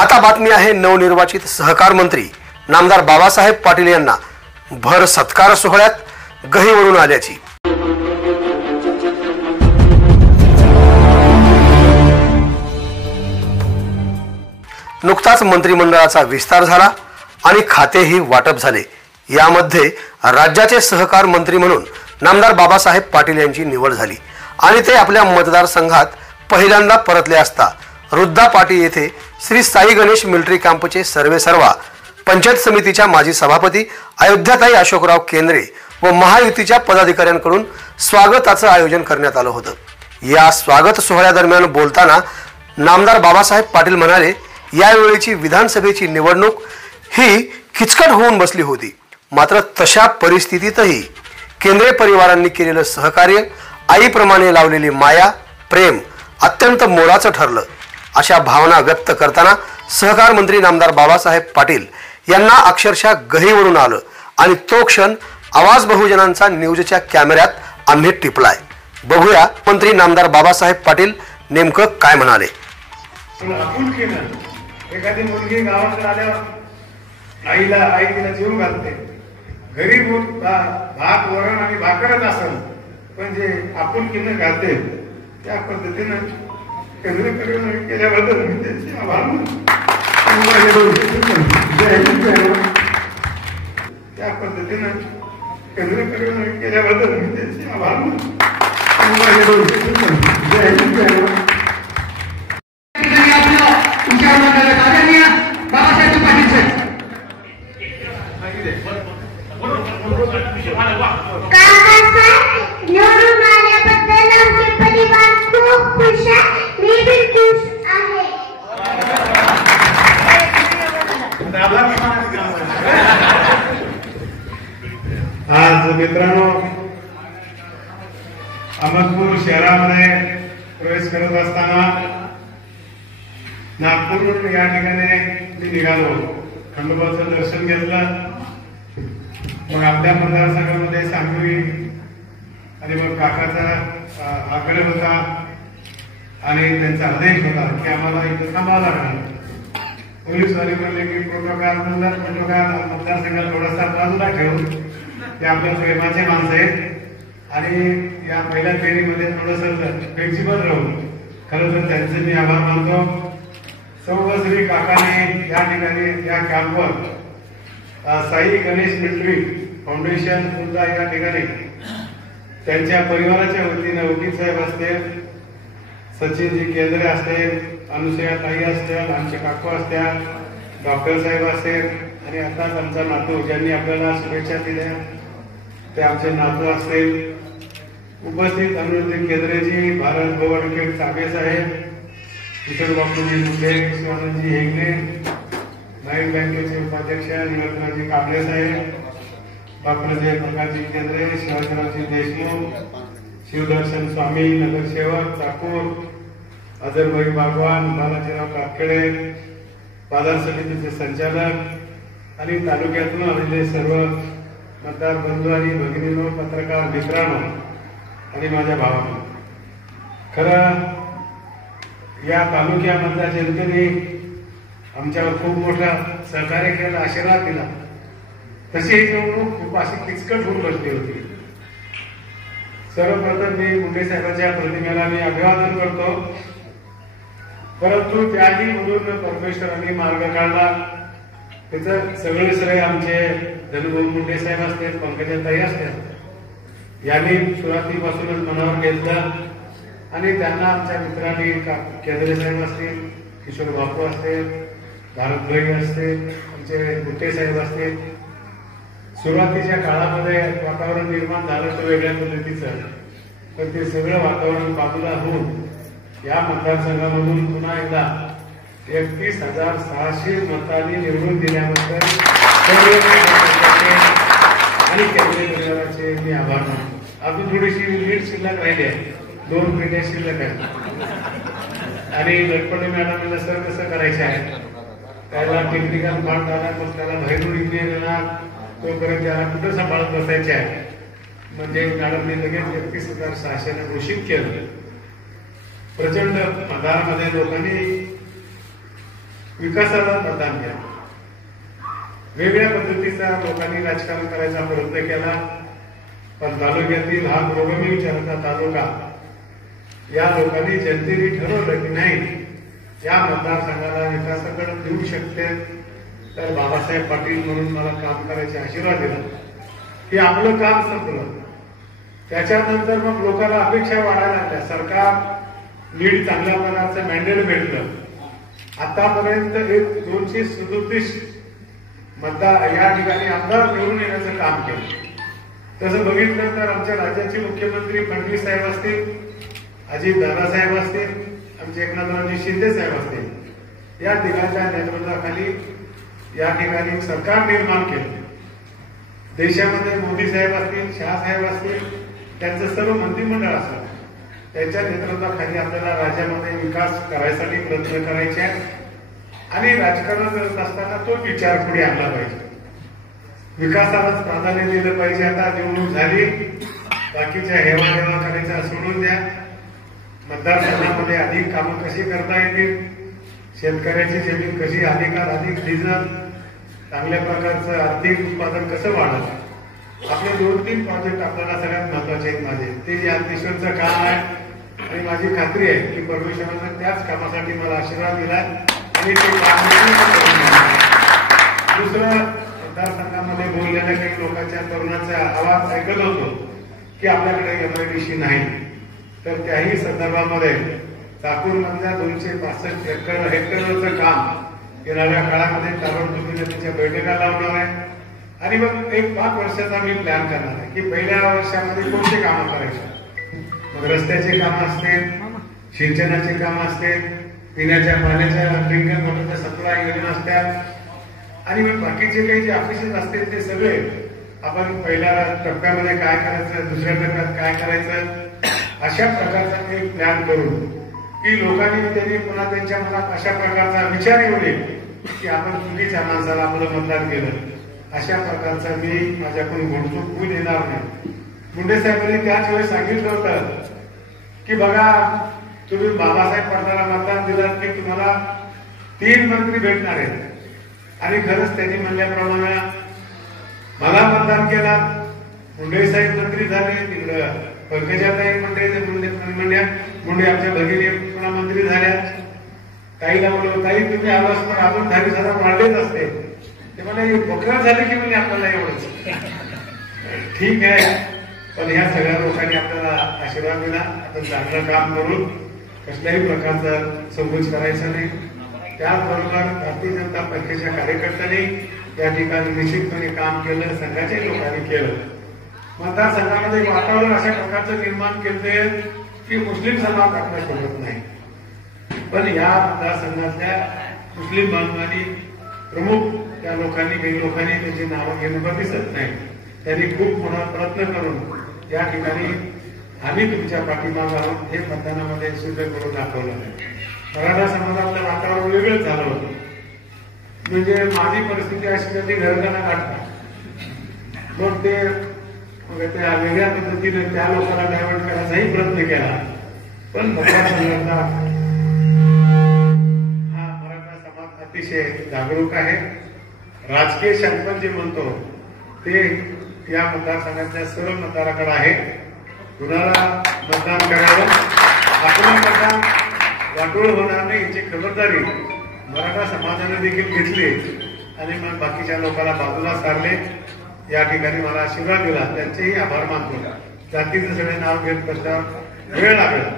आता बातमी आहे नवनिर्वाचित सहकार मंत्री नामदार बाबासाहेब पाटील यांना भर सत्कार सोहळ्यात गहिवरून आल्याची। नुकताच मंत्रिमंडळाचा विस्तार झाला आणि खातेही वाटप झाले। यामध्ये राज्याचे सहकार मंत्री म्हणून नामदार बाबासाहेब पाटील यांची निवड झाली आणि ते आपल्या मतदारसंघात पहिल्यांदा परतले असता रुद्धापाटी येथे श्री साई गणेश मिलिटरी कॅम्पचे सर्वेसर्वा, पंचायत समितीच्या माजी सभापती अयोध्याताई अशोकराव केंद्रे व महायुतीच्या पदाधिकाऱ्यांकडून स्वागताचं आयोजन करण्यात आलं होतं। या स्वागत सोहळ्यादरम्यान बोलताना नामदार बाबासाहेब पाटील म्हणाले, यावेळीची विधानसभेची निवडणूक ही किचकट होऊन बसली होती, मात्र तशा परिस्थितीतही केंद्रे परिवारांनी केलेलं सहकार्य, आईप्रमाणे लावलेली माया, प्रेम अत्यंत मोलाचं ठरलं। अशा भावना व्यक्त करताना सहकार मंत्री नामदार बाबासाहेब पाटील यांना अक्षरशः गहिवरून आलं आणि तो क्षण आवाज बहुजनांचा न्यूजच्या कॅमेऱ्यात आम्ही टिपलाय। बघूया मंत्री नामदार बाबासाहेब पाटील नेमकं काय म्हणाले। एखादी मुलगी गावात आल्यावर आई तिला जीव घालते, घरी भात वरण आणि भाकरच असेल पण जे आपुलकीनं घालते त्या पद्धतीनं केल्याबद्दल मी त्यांचे आभार मानतो। त्या पद्धतीनं केल्याबद्दल मी त्यांचे आभार मानतो। आज मित्रांनो, अहमदपूर शहरामध्ये प्रवेश करत असताना नागपूरवरून या ठिकाणी मी निघालो, खंडोबाचं दर्शन घेतलं। मग आपल्या मतदारसंघामध्ये सांगवी आणि मग काकाचा आग्रह होता आणि त्यांचा आदेश होता की आम्हाला इथं थांबावं लागणार। पोलीसवाले म्हणले की प्रोटोकॉल मतदारसंघात थोडासा बाजूला ठेवून, ते आपल्या प्रेमाचे माणसं आहेत आणि या पहिल्या फेरीमध्ये थोडंसं फ्लेक्सिबल राहून खरं तर त्यांचे मी आभार मानतो। सर्व श्री काकाने या ठिकाणी या कॅम्पवर साई गणेश मिलिटरी फाउंडेशन सुद्धा या ठिकाणी त्यांच्या परिवाराच्या वतीने वकील साहेब असतील, सचिनजी केंद्रे असतील, अनुसया ताई असतील, आमचे काकू असतील, डॉक्टर साहेब असतील आणि आताच आमचा नातू ज्यांनी आपल्याला शुभेच्छा दिल्या ते आमचे नातू असतील। उपस्थित अनुरुद्ध केंद्रेजी, भारत गोवडके चाबे साहेब, किशोर बापूजी मुंडे, शिवानंदजी हेगणे, नाईक बँकेचे उपाध्यक्ष निवर्तनाजी काबले साहेब, डॉक्टर प्रकाशजी केंद्रे, शिवाजीरावजी देशमुख, शिवदर्शन स्वामी, नगरसेवक चाकूर, अजरभाई बागवान, बालाजीराव कातकडे, बाजार समितीचे संचालक आणि तालुक्यातून आलेले सर्व मतदार बंधू आणि भगिनींनो, पत्रकार मित्रांनो आणि माझ्या भावांनो, खरं या तालुक्यामधल्या जनतेने आमच्यावर खूप मोठा सहकार्य केलं, आशीर्वाद दिला। तशी ही निवडणूक खूप अशी किचकट होऊन बसली होती। सर्वप्रथम मी मुंडे साहेबांच्या प्रतिमेला मी अभिवादन करतो, परंतु त्याही मधून परमेश्वरांनी मार्ग काढला। त्याचं सगळे श्रेय आमचे धनुभाऊ मुंडे साहेब असतील, पंकजाताई असतील, यांनी सुरुवातीपासूनच मनावर घेतलं आणि त्यांना आमच्या मित्रांनी केंद्रे साहेब असतील, किशोर बापू असतील, भारतभाई असतील, आमचे गुट्टे साहेब असतील, सुरुवातीच्या काळामध्ये वातावरण निर्माण झालं तर वेगळ्या पद्धतीचं, पण ते सगळं वातावरण बाजूला होऊन या मतदारसंघामधून पुन्हा एकदा 31,600 मतांनी निवडून दिल्याबद्दल आणि केंद्रीय परिवाराचे मी आभार मानतो। अजून थोडीशी लीड शिल्लक राहिली आहे, 2 पेट्या शिल्लक आहेत आणि लटपटे मॅडमला सर कसं करायचं आहे, त्याला टेक्निकल फॉल्ट आला तर त्याला बाहेरून येणार, तोपर्यंत त्याला कुठं सांभाळत बसायचे आहे। म्हणजे मॅडमने लगेच 31,600 घोषित केलं। प्रचंड मतदारामध्ये लोकांनी विकासाला मतदान केलं. वेगळ्या पद्धतीचा लोकांनी राजकारण करायचा प्रयत्न केला, पण तालुक्यातील हा दुर्गम विचाराचा तालुका या लोकांनी जनतेने ठरवलं की नाही, या मतदारसंघाला विकासाकडे देऊ शकते तर बाबासाहेब पाटील म्हणून मला काम करायचे आशीर्वाद दिला की आपलं काम संपलं. त्याच्यानंतर मग लोकांना अपेक्षा वाढायला लागल्या. सरकार लीड चांगल्या प्रकारचं मॅन्डेट भेटलं. आतापर्यंत 237 मतदार या ठिकाणी आमदार निवडून येण्याचं काम केलं. तसं बघितलं तर आमच्या राज्याचे मुख्यमंत्री फडणवीस साहेब असतील, अजित दादासाहेब असतील, आमचे एकनाथरावजी शिंदे साहेब असतील, या तिघांच्या नेतृत्वाखाली या ठिकाणी सरकार निर्माण केलं. देशामध्ये मोदी साहेब असतील, शहा साहेब असतील, त्यांचं सर्व मंत्रिमंडळ असेल, त्यांच्या नेतृत्वाखाली आपल्याला राज्यामध्ये विकास करायसाठी प्रयत्न करायचे आहे. आणि राजकारण करत असताना तो विचार पुढे आणला पाहिजे. विकासालाच प्राधान्य दिलं पाहिजे. आता निवडणूक झाली, बाकीच्या हेवा करायचा सोडून द्या. मतदारसंघामध्ये अधिक कामं कशी करता येतील, शेतकऱ्याची जमीन कशी अधिकाधिक डिझल, चांगल्या प्रकारचं आर्थिक उत्पादन कसं वाढत, आपले 2-3 प्रोजेक्ट आपल्याला सगळ्यात महत्वाचे आहेत माझे. ते जे अतिश्वरचं काम आहे आणि माझी खात्री आहे की परमेश्वरानं त्याच कामासाठी मला आशीर्वाद दिला आणि ते काम दुसरं, मतदारसंघामध्ये बोललेल्या काही लोकांच्या तरुणाचा आवाज ऐकत होतो की आपल्याकडे MIDC नाही, तर त्याही संदर्भामध्ये चाकूरमधल्या 265 हेक्टरवरचं काम येणाऱ्या काळामध्ये ताबडतोबीने त्याच्या बैठका लावणार आहे. आणि मग एक 5 वर्षाचा मी प्लॅन करणार आहे की पहिल्या वर्षामध्ये कोणते कामं करायचे. मग रस्त्याचे कामं असतील, सिंचनाचे कामं असतील, पिण्याच्या पाण्याच्या ड्रिंकिंग वॉटरच्या सप्लाय योजना असतात, आणि मग बाकीचे काही जे ऑफिसेस असतील ते सगळे आपण पहिल्या टप्प्यामध्ये काय करायचं, दुसऱ्या टप्प्यात काय करायचं, अशा प्रकारचा एक प्लॅन करून की लोकांनी त्यांनी पुन्हा त्यांच्या मनात अशा प्रकारचा विचार येऊ नये की आपण चुकीच्या माणसाला आपलं मतदान केलं. अशा प्रकारचा मी माझ्याकडून घोडचूक होऊ देणार नाही. मुंडे साहेबांनी त्याच वेळेस सांगितलं होतं की बघा, तुम्ही बाबासाहेब पाटलाला मतदान दिलं की तुम्हाला 3 मंत्री भेटणार आहेत. आणि खरंच त्यांनी म्हणल्याप्रमाणे मला मतदान केला, मुंडे साहेब मंत्री झाले, तिकडं पंकजाताई मुंडे आमच्या भगिनी पुन्हा मंत्री झाल्या. ताईला बोललो, ताई तुम्ही आवाज पण अजून 10,000 वाढलेच असते. ते मला बकरा झाले की म्हणजे आपल्याला एवढंच ठीक आहे. पण ह्या सगळ्या लोकांनी आपल्याला आशीर्वाद दिला. आपण चांगलं काम करून कसल्याही प्रकारचा संकोच करायचा नाही. त्याचबरोबर भारतीय जनता पक्षाच्या कार्यकर्त्यांनी या ठिकाणी निश्चितपणे काम केलं, संघाच्या लोकांनी केलं. मतदारसंघामध्ये वातावरण अशा प्रकारचं निर्माण केलं की मुस्लिम समाज आपल्यासोबत नाही, पण या मतदारसंघातल्या मुस्लिम बांधवांनी प्रमुख त्या लोकांनी काही लोकांनी त्याची नावं घेणं दिसत नाही. त्यांनी खूप मोठा प्रयत्न करून या ठिकाणी आम्ही तुमच्या पाठीमागे आहोत हे मतदानामध्ये सिद्ध करून दाखवलं. मराठा समाजातलं वातावरण वेगळंच झालं होतं. म्हणजे माझी परिस्थिती अशी कधी घरगाना काढतात, मग ते त्या वेगळ्या पद्धतीने त्या लोकांना डायव्हर्ट करायचाही प्रयत्न केला. पण मतदारसंघाचा हा मराठा समाज अतिशय जागरूक आहे. राजकीय शासन जे म्हणतो ते या मतदारसंघातल्या सर्व मतदाराकडे आहे. कुणाला मतदान करावं, आपलं मतदान वाटोळ होणार नाही याची खबरदारी मराठा समाजाने देखील घेतली आणि मग बाकीच्या लोकांना बाजूला सारले. या ठिकाणी मला आशीर्वाद दिला, त्यांचेही आभार मानतो. जातीचं सगळे नाव घेत कशावर वेळ लागला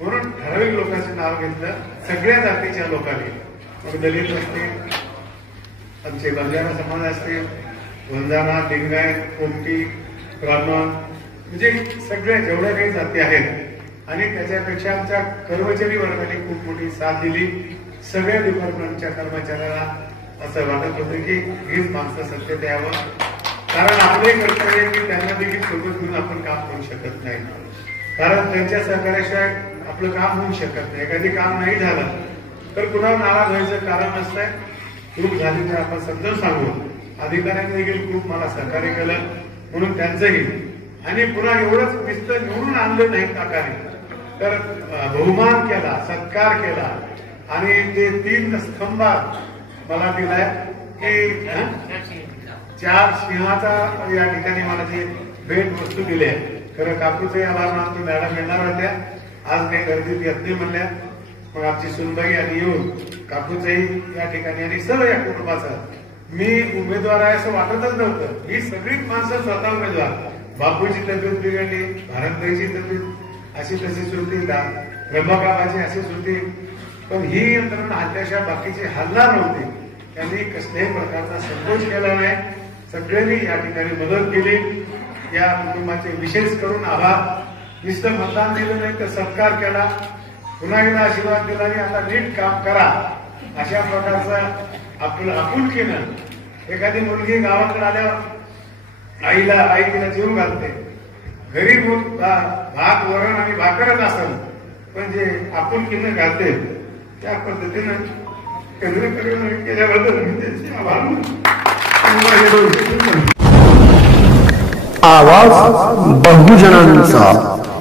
म्हणून ठराविक लोकांचे नाव घेतलं. सगळ्या जातीच्या लोकांनी, मग दलित असतील, आमचे बंजारा समाज असतील, वंजारा, लिंगायत, कोमटी, ब्राह्मण, म्हणजे सगळ्या जेवढ्या काही जाती आहेत. आणि त्याच्यापेक्षा आमच्या कर्मचारी वर्गाने खूप मोठी साथ दिली. सगळ्या डिपार्टमेंटच्या कर्मचाऱ्याला असं वाटत होतं की हीच माणसं सत्तेत यावं, कारण आपले कर्तव्य की त्यांना देखील सोबत घेऊन आपण काम करू शकत नाही. कारण त्यांच्या सहकार्याशिवाय आपलं काम होऊ शकत नाही. एखादी काम नाही झालं तर कुणावर नाराज व्हायचं कारण नसतंय. चूक झाली तर आपण समजून सांगू. अधिकाऱ्यांनी देखील खूप मला सहकार्य केलं म्हणून त्यांचंही. आणि पुन्हा एवढंच नुसतं निवडून आणलं नाही सहकार्य, तर बहुमान केला, सत्कार केला. आणि ते 3 स्तंभ मला दिलाय की 4 सिंहाचा या ठिकाणी मला जी भेट वस्तू दिली आहे. खरं काकूचे आभार मानतो, मॅडम येणार होत्या, आज काही गर्दीत येत नाही म्हणल्या. मग आमची सुनबाई आणि येऊन काकूचंही या ठिकाणी आणि सर्व या कुटुंबाचं, मी उमेदवार आहे असं वाटतच नव्हतं. ही सगळीच माणसं स्वतः उमेदवार. बापूची तब्येत बिघडली, भारतबाईची तब्येत अशी तशीच होती, रंभाबाबाची अशीच होती, पण ही यंत्रणा हत्याशा बाकीची हलणार नव्हती. त्यांनी कसल्याही प्रकारचा संकोच केला नाही. सगळ्यांनी या ठिकाणी मदत केली. या कुटुंबाचे विशेष करून आभार. नुसतं मतदान दिलं नाही तर सत्कार केला, पुन्हा एकदा आशीर्वाद दिला आणि आता नीट काम करा अशा प्रकारचं आपलं आपुलकीनं. एखादी मुलगी गावाकडे आल्यावर आई तिला जीव घालते. घरी भात वरण आणि भाकरच असेल, पण जे आपुलकीनं घालते त्या पद्धतीनं केल्याबद्दल मी त्यांचे आभार मानतो. आवाज बहुजनांचा.